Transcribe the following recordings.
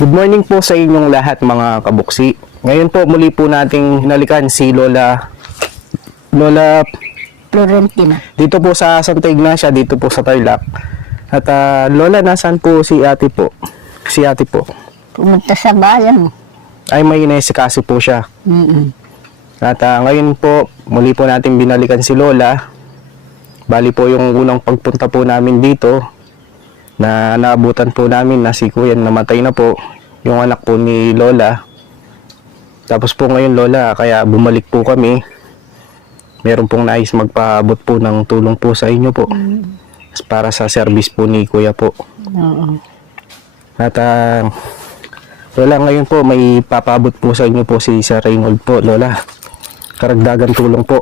Good morning po sa inyong lahat mga kabuksi. Ngayon po muli po nating hinalikan si Lola Florentina. dito po sa Santa Ignacia, dito po sa Tarlac. At Lola, nasaan po si ate po? Si ate po Pumunta sa bayan. ay may inaisikaso po siya. At ngayon po muli po nating binalikan si Lola. Bali po yung unang pagpunta po namin dito na naabutan po namin na si Kuya namatay na po, yung anak po ni Lola. Tapos po ngayon Lola, kaya bumalik po kami. Meron pong nais magpaabot po ng tulong po sa inyo po. Para sa service po ni Kuya po. Oo. At Lola, ngayon po may papaabot po sa inyo po si Sir Reynold po, Lola. Karagdagan tulong po.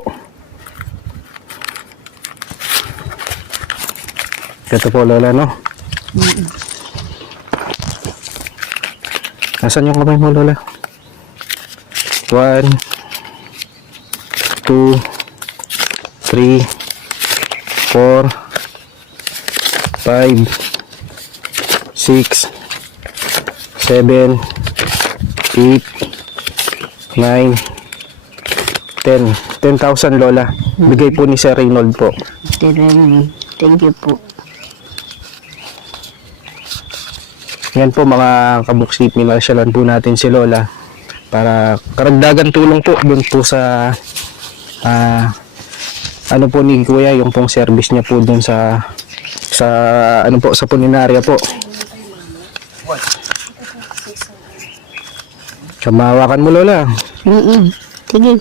Ito po Lola, no? Nasaan yung kamay mo, Lola? 1, 2, 3, 4, 5, 6, 7, 8, 9, 10. 10,000 Lola. Bigay po ni Sir Reynold po. Thank you po. Yan po mga kabuksi, minasyalan po natin si Lola para karagdagan tulong po dun po sa ano po ni Kuya, yung pong service niya po dun sa ano po, sa puninarya po. Kamawakan mo Lola. Sige.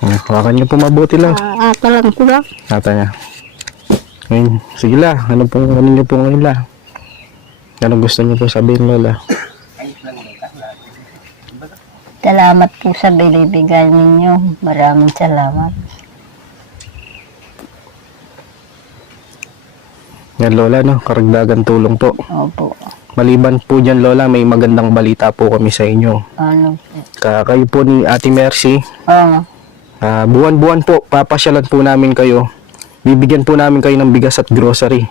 Hawakan niyo po mabuti lang. Ata lang ko lang. Ata niya. Ngayon, sige la. Ano niyo po ngayon la? Anong gusto niyo po sabihin Lola? Salamat po sa binibigay ninyo. Maraming salamat. Yan Lola, no? Karagdagan tulong po. Opo. Maliban po dyan Lola, may magandang balita po kami sa inyo. Ano? Kayo po ni Ate Mercy, Oo. buwan-buwan po, papasyalan po namin kayo. Bibigyan po namin kayo ng bigas at grocery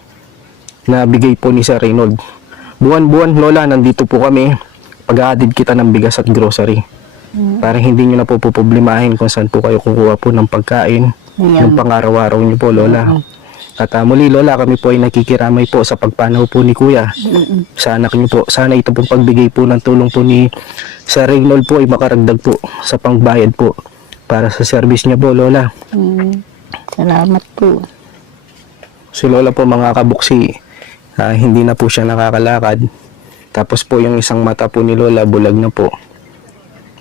na bigay po ni Sir Reynold. Buwan-buwan Lola, nandito po kami. Pag-aadid kita ng bigas at grocery. Para hindi nyo na po problemahin kung saan po kayo kukuha po ng pagkain. Yung pang-araw-araw nyo po Lola. At muli Lola, kami po ay nakikiramay po sa pagpanaw po ni Kuya. Sa anak nyo po. Sana ito pong pagbigay po ng tulong po ni Sir Reynold po ay makaragdag po sa pangbayad po para sa service niya po Lola. Salamat po. Si Lola po mga kabuksi, hindi na po siya nakakalakad. Tapos po yung isang mata po ni Lola bulag na po.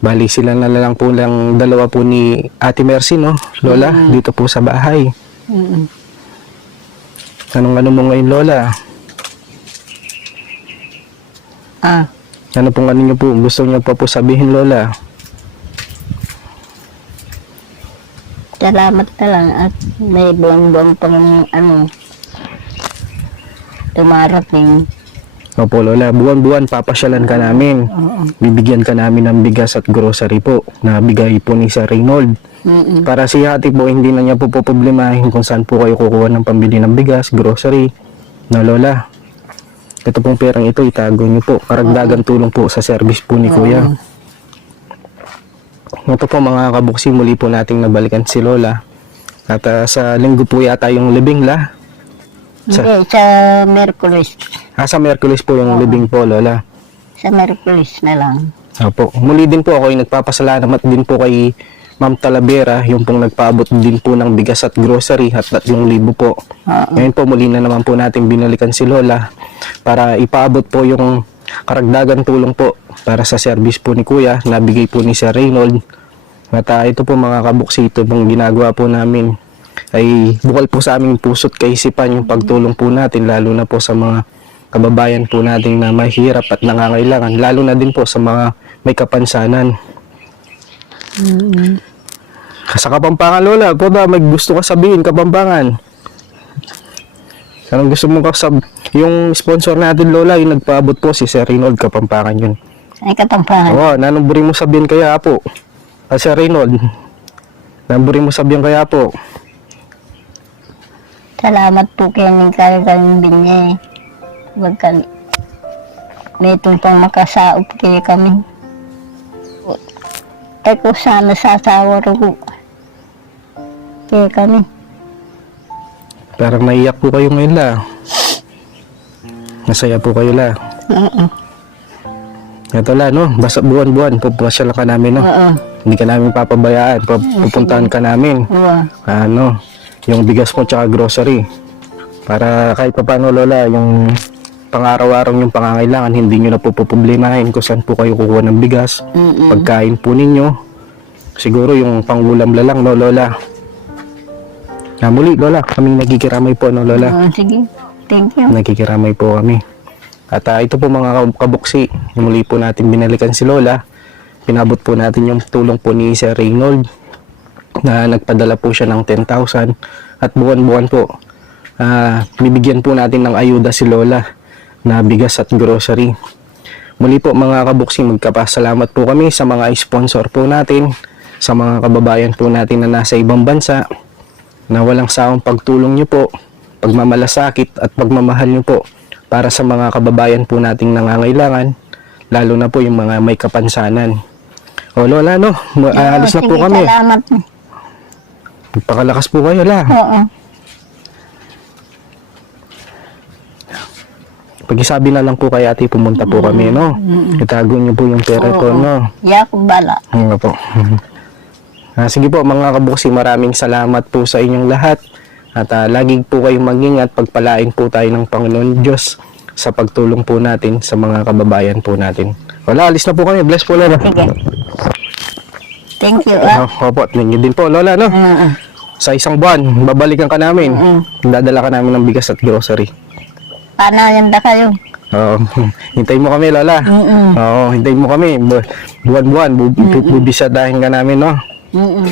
Bali sila na lang po lang dalawa po ni Ate Mercy, no Lola, dito po sa bahay. Anong mo ngayon Lola? Ano pong ano nyo po gusto nyo pa po sabihin Lola? Salamat na lang at may buwang-buwang pang dumarating. Opo Lola, buwan-buwan papasyalan ka namin. Bibigyan ka namin ng bigas at grocery po na bigay po ni Sir Reynold. Para si ate po hindi na niya po problemahin kung saan po kayo kukuha ng pambili ng bigas, grocery. Na Lola, ito pong perang ito itago niyo po. Karagdagan tulong po sa service po ni Kuya. Ito po mga kabuksi, muli po nating nabalikan si Lola. At sa linggo po yata yung libing la. Hindi, sa Merkulis. Sa Merkulis po yung libing po Lola. Sa Merkulis na lang. Opo. Muli din po ako ay nagpapasalamat din po kay Ma'am Talavera, yung pong nagpaabot din po ng bigas at grocery at 3,000 po. Ngayon po muli na naman po natin binalikan si Lola para ipaabot po yung karagdagan tulong po para sa service po ni Kuya na bigay po ni Sir Reynold. At ito po mga kabuksi, ito pong ginagawa po namin ay bukal po sa aming puso't kaisipan yung pagtulong po natin, lalo na po sa mga kababayan po natin na mahirap at nangangailangan, lalo na din po sa mga may kapansanan. Sa Kapampangan Lola, po ba may gusto ka sabihin Kapampangan? Anong gusto mong yung sponsor natin Lola, yung nagpaabot po si Sir Reynold, Kapampangan yun. Ay, Kapampangan. Oo, nanong mo sabihin kaya po. Sir Reynold, nanong mo sabihin kaya po. Salamat po kayo ng kagaling binye. Huwag ka may tumpang makasaop kaya kami. Ay kung sana sasawa ro kaya kami. Parang naiyak po kayo ngayon la. Masaya po kayo la. Oo. Ito la, no? Basta buwan-buwan, pupasyal ka namin, no? Oo. Hindi ka namin papabayaan. Pupuntahan ka namin. Oo. Ano, yung bigas mo tsaka grocery. Para kahit pa paano, Lola, yung pang-araw-araw yung pangangailangan, hindi nyo na po problemahin kung saan po kayo kukuha ng bigas. Pagkain po ninyo. Siguro yung pangulam la lang, no, Lola? Muli, Lola, kami nagkikiramay po, no, Lola? Oo, sige. Thank you. Nagkikiramay po kami. At ito po mga kabuksi, muli po natin binalikan si Lola. Pinabot po natin yung tulong po ni Sir Reynold na nagpadala po siya ng 10,000 at buwan-buwan po bibigyan po natin ng ayuda si Lola na bigas at grocery. Muli po mga kabuksi, magkapasalamat po kami sa mga sponsor po natin, sa mga kababayan po natin na nasa ibang bansa na walang sawang pagtulong nyo po, pagmamalasakit at pagmamahal nyo po para sa mga kababayan po nating nangangailangan, lalo na po yung mga may kapansanan. O Lola, no? Alis na po sige, kami. Salamat. Magpakalakas po kayo, la. Oo. Pag-isabi na lang po kay ate, pumunta po kami, no? Itago niyo po yung pera ko, no? Yakub bala. Nga po. Sige po, mga kabuksi, maraming salamat po sa inyong lahat. At lagi po kayong mag-ingat, pagpalain po tayo ng Panginoon Diyos sa pagtulong po natin sa mga kababayan po natin. Wala, alis na po kami. Bless po, Lola. Sige. Thank you. Opo, thank you din po, Lola, no? Sa isang buwan, babalikan ka namin. Dadala ka namin ng bigas at grocery. Paano yanda kayo? Oo. Hintayin mo kami, Lola. Oo, hintayin mo kami. Buwan-buwan, bubisadahin ka namin, no? Mm-mm.